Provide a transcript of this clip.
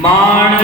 Mana